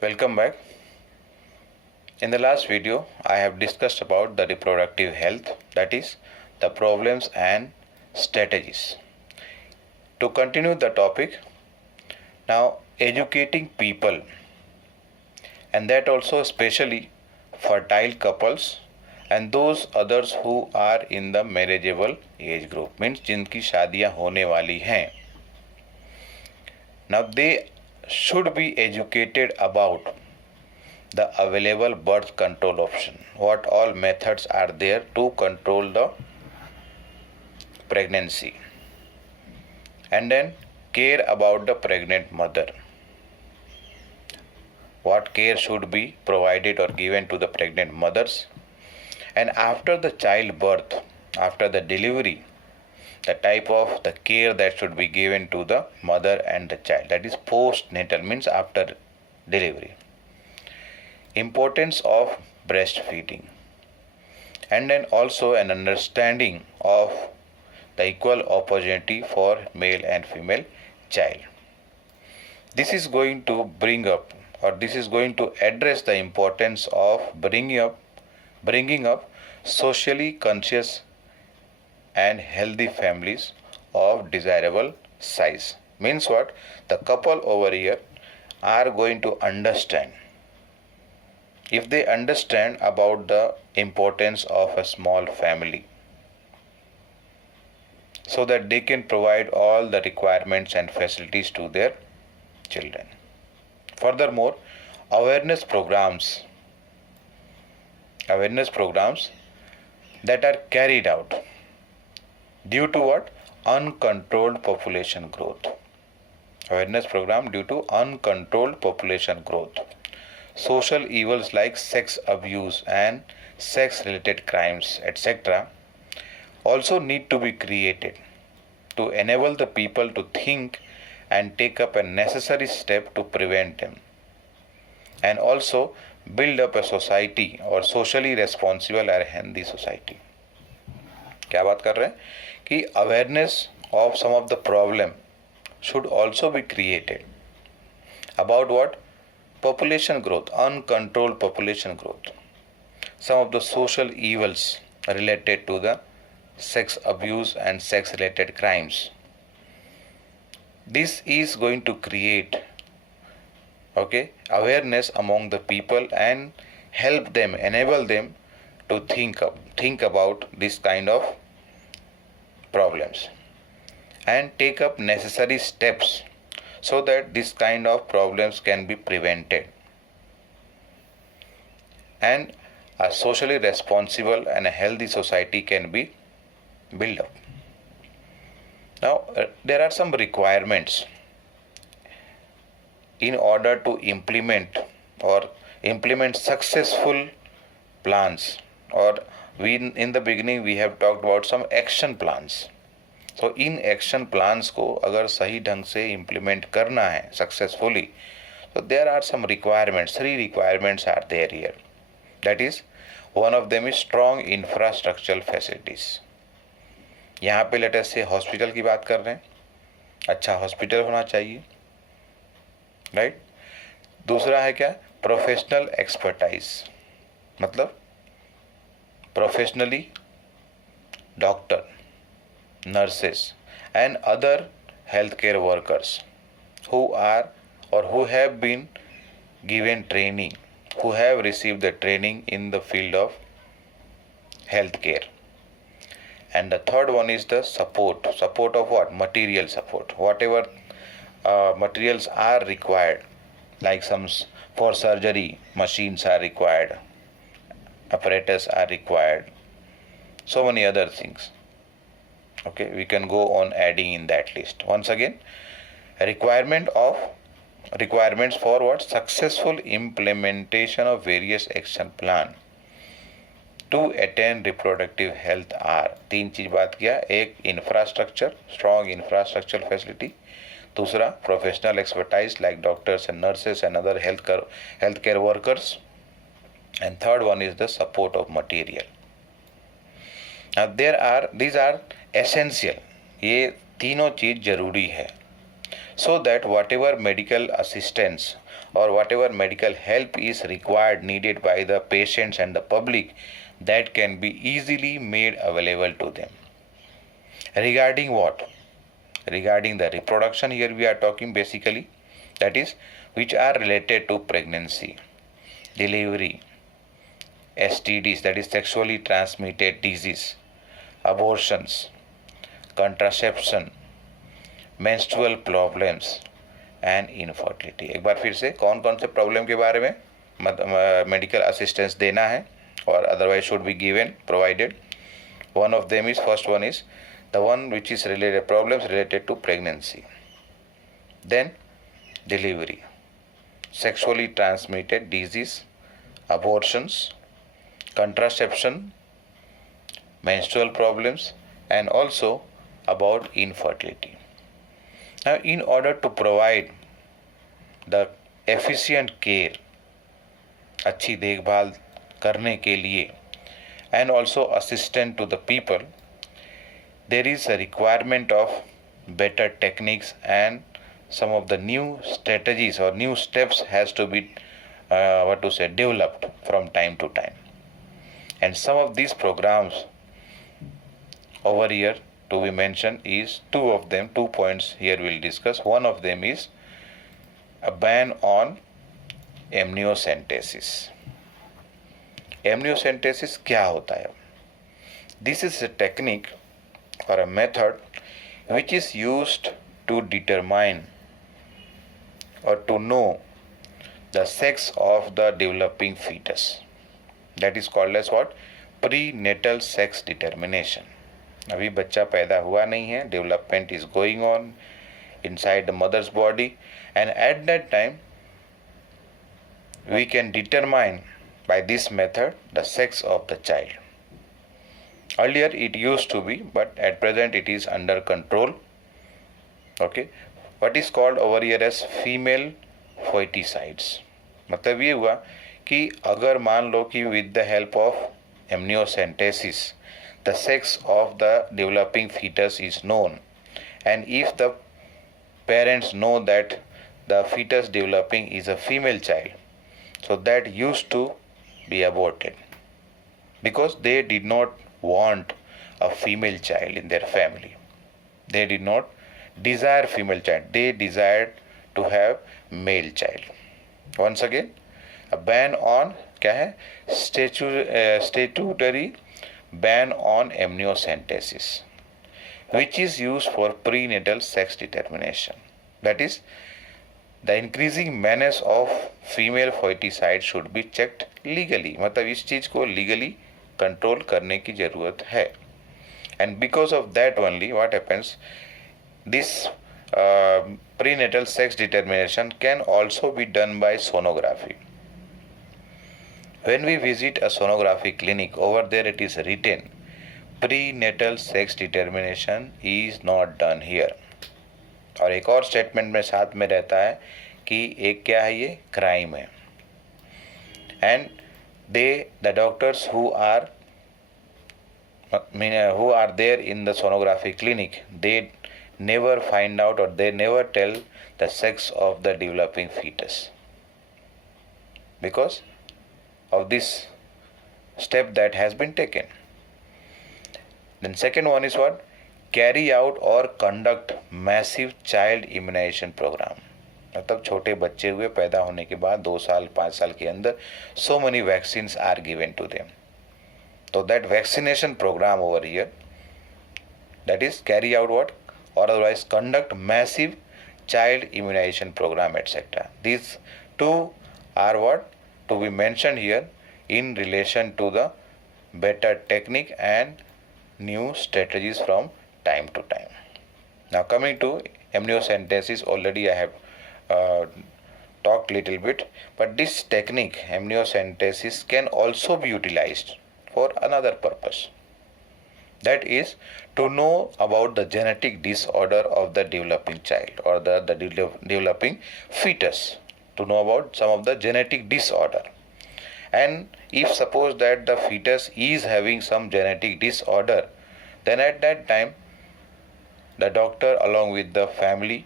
Welcome back. In the last video, I have discussed about the reproductive health, that is, the problems and strategies. To continue the topic, now educating people, and that also especially fertile couples and those others who are in the marriageable age group, means जिनकी शादियां होने वाली हैं. Now they should be educated about the available birth control option, what all methods are there to control the pregnancy, and then care about the pregnant mother, what care should be provided or given to the pregnant mothers, and after the childbirth, after the delivery, the type of the care that should be given to the mother and the child, that is postnatal, means after delivery. Importance of breastfeeding, and then also an understanding of the equal opportunity for male and female child. This is going to bring up, or this is going to address the importance of bringing up socially conscious and healthy families of desirable size. Means what? The couple over here are going to understand. If they understand about the importance of a small family, so that they can provide all the requirements and facilities to their children. Furthermore, awareness programs that are carried out due to what? Uncontrolled population growth. Awareness program due to uncontrolled population growth. Social evils like sex abuse and sex related crimes, etc., also need to be created to enable the people to think and take up a necessary step to prevent them, and also build up a society or socially responsible or healthy society. क्या बात कर रहे हैं कि awareness of some of the problem should also be created about what? Population growth, uncontrolled population growth, some of the social evils related to the sex abuse and sex related crimes. This is going to create awareness among the people and help them, enable them to think about this kind of problems and take up necessary steps so that this kind of problems can be prevented and a socially responsible and a healthy society can be built up. Now, there are some requirements in order to implement successful plans, or in the beginning we have talked about some action plans. तो in action plans को अगर सही ढंग से implement करना है successfully, तो there are some requirements, 3 requirements are there here. That is, one of them is strong infrastructural facilities. यहाँ पे लेटेस्ट से हॉस्पिटल की बात कर रहे हैं, अच्छा हॉस्पिटल होना चाहिए, राइट. दूसरा है क्या? प्रोफेशनल एक्सपर्टाइज, मतलब professionally doctor, nurses and other healthcare workers who are or who have been given training, who have received the training in the field of healthcare. And the third one is the support of what? Material support. Whatever materials are required, like some for surgery machines are required, apparatus are required, so many other things. Okay, we can go on adding in that list. Once again, requirements for what? Successful implementation of various action plan to attain reproductive health are 3 चीज बात किया. एक infrastructure, strong infrastructure facility. दूसरा professional expertise like doctors and nurses and other health care workers. And third one is the support of material. these are essential. ये तीनों चीज जरूरी है, so that whatever medical assistance or whatever medical help is required, needed by the patients and the public, that can be easily made available to them. Regarding what? Regarding the reproduction, here we are talking basically, that is, which are related to pregnancy, delivery, STDs, that is sexually transmitted disease, abortions, contraception, menstrual problems and infertility. एक बार फिर से कौन कौन से problem के बारे में medical assistance देना है और otherwise should be given provided. One of them is, first one is the one which is related problems related to pregnancy, then delivery, sexually transmitted disease, abortions, contraception, menstrual problems, and also about infertility. Now, in order to provide the efficient care, अच्छी देखभाल करने के लिए, and also assistant to the people, there is a requirement of better techniques and some of the new strategies or new steps has to be developed from time to time. And some of these programs over here to be mentioned is two of them, 2 points here we'll discuss. One of them is a ban on amniocentesis. Amniocentesis क्या होता है? This is a technique or a method which is used to determine or to know the sex of the developing fetus. That is called as what? Prenatal sex determination. अभी बच्चा पैदा हुआ नहीं है, development is going on inside the mother's body, and at that time we can determine by this method the sex of the child. Earlier it used to be, but at present it is under control. Okay, what is called over here as female foeticides. मतलब ये हुआ कि अगर मान लो कि with the help of amniocentesis the sex of the developing fetus is known, and if the parents know that the fetus developing is a female child, so that used to be aborted because they did not want a female child in their family. They did not desire female child, they desired to have male child. Once again, a ban on क्या है? Statutory ban on amniocentesis, which is used for prenatal sex determination. That is, the increasing menace of female foeticide should be checked legally. मतलब इस चीज़ को legally control करने की ज़रूरत है. And because of that only, what happens? This prenatal sex determination can also be done by sonography. When we visit a sonography clinic, over there it is written, prenatal sex determination is not done here. और एक और statement में साथ में रहता है कि एक क्या है, ये क्राइम है. And the doctors who are there in the sonography clinic, they never find out or they never tell the sex of the developing fetus because of this step that has been taken. Then second one is what? Carry out or conduct massive child immunization program. मतलब छोटे बच्चे हुए पैदा होने के बाद 2 साल 5 साल के अंदर so many vaccines are given to them. So that vaccination program over here, that is carry out what? Or otherwise conduct massive child immunization program, etc. These two are what? To be mentioned here in relation to the better technique and new strategies from time to time. Now coming to amniocentesis, already I have talked little bit, but this technique amniocentesis can also be utilized for another purpose. That is to know about the genetic disorder of the developing child or the developing fetus, to know about some of the genetic disorder. And if suppose that the fetus is having some genetic disorder, then at that time the doctor along with the family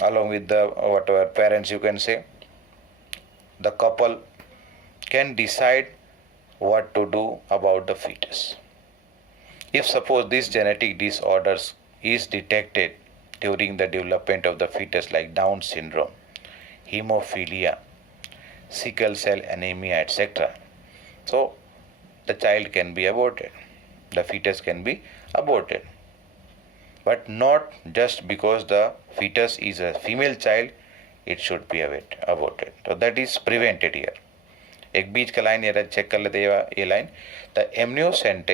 along with the whatever parents, you can say, the couple can decide what to do about the fetus. If suppose these genetic disorders is detected during the development of the fetus, like Down syndrome, hemophilia, sickle cell anemia, etc., so the child can be aborted, the fetus can be aborted. But not just because the fetus is a female child, it should be aborted. So that is prevented here. एक बीच का line ये check कर लेते हैं, ये line, the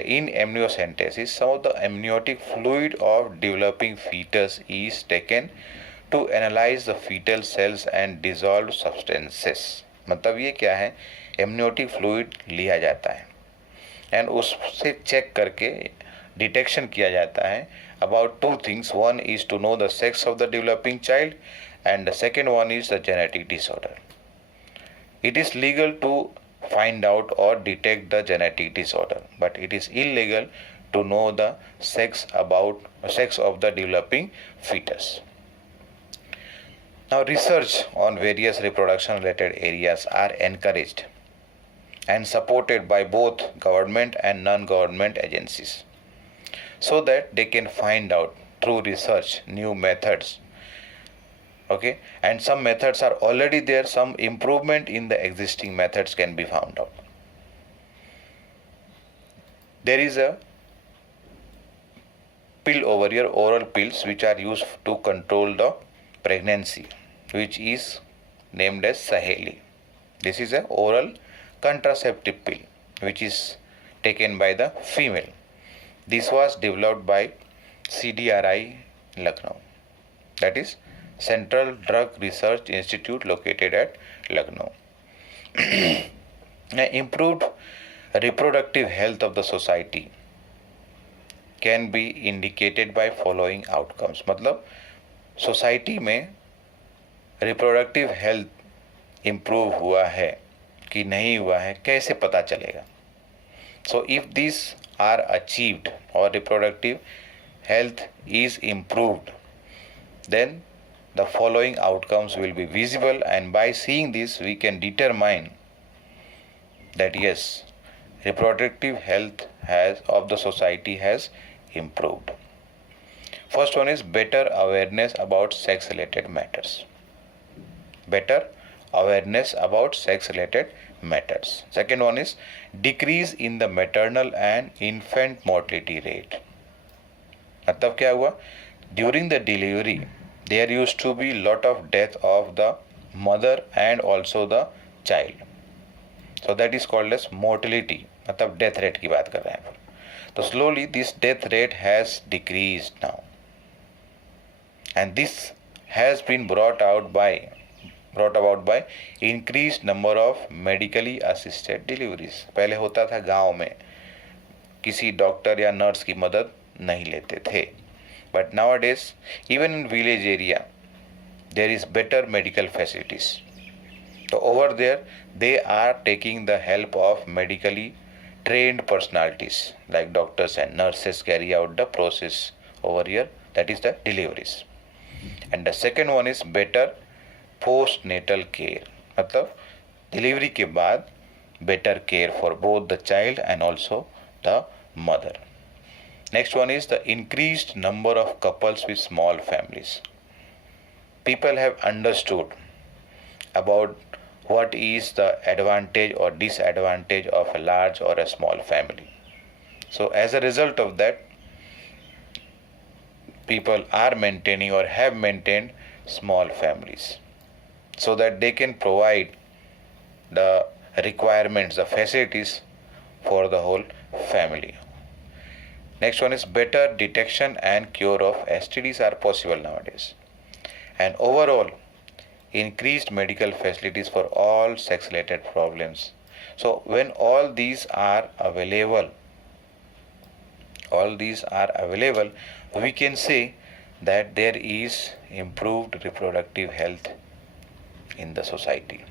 in amniocentesis some of the amniotic fluid of developing fetus is taken to analyze the fetal cells and dissolved substances. मतलब ये क्या है, amniotic fluid लिया जाता है एंड उससे चेक करके डिटेक्शन किया जाता है about two things. One is to know the sex of the developing child, and the second one is the genetic disorder. It is legal to find out or detect the genetic disorder, but it is illegal to know the sex of the developing fetus. Now, research on various reproduction related areas are encouraged and supported by both government and non-government agencies, so that they can find out through research new methods. Okay, and some methods are already there, some improvement in the existing methods can be found out. There is a pill over here, oral pills, which are used to control the pregnancy, which is named as Saheli. This is an oral contraceptive pill which is taken by the female. This was developed by CDRI Lucknow, that is Central Drug Research Institute located at Lucknow. Improved reproductive health of the society can be indicated by following outcomes. मतलब society में reproductive health improve हुआ है कि नहीं हुआ है, कैसे पता चलेगा? So if this are achieved or reproductive health is improved, then the following outcomes will be visible, and by seeing this we can determine that yes, reproductive health of the society has improved. First one is better awareness about sex related matters. Better awareness about sex related matters. Second one is decrease in the maternal and infant mortality rate. मतलब क्या हुआ, during the delivery there used to be lot of death of the mother and also the child, so that is called as mortality, मतलब death rate की बात कर रहे हैं. तो slowly this death rate has decreased now, and this has been brought about by increased number of medically assisted deliveries. पहले होता था गांव में किसी डॉक्टर या नर्स की मदद नहीं लेते थे, but nowadays even in village area there is better medical facilities. So over there they are taking the help of medically trained personalities like doctors and nurses carry out the process over here, that is the deliveries. And the second one is better postnatal care, मतलब delivery के बाद better care for both the child and also the mother. Next one is the increased number of couples with small families. People have understood about what is the advantage or disadvantage of a large or a small family. So as a result of that, people are maintaining or have maintained small families, so that they can provide the requirements, the facilities for the whole family. Next one is better detection and cure of STDs are possible nowadays. And overall, increased medical facilities for all sex related problems. So when all these are available, we can say that there is improved reproductive health in the society.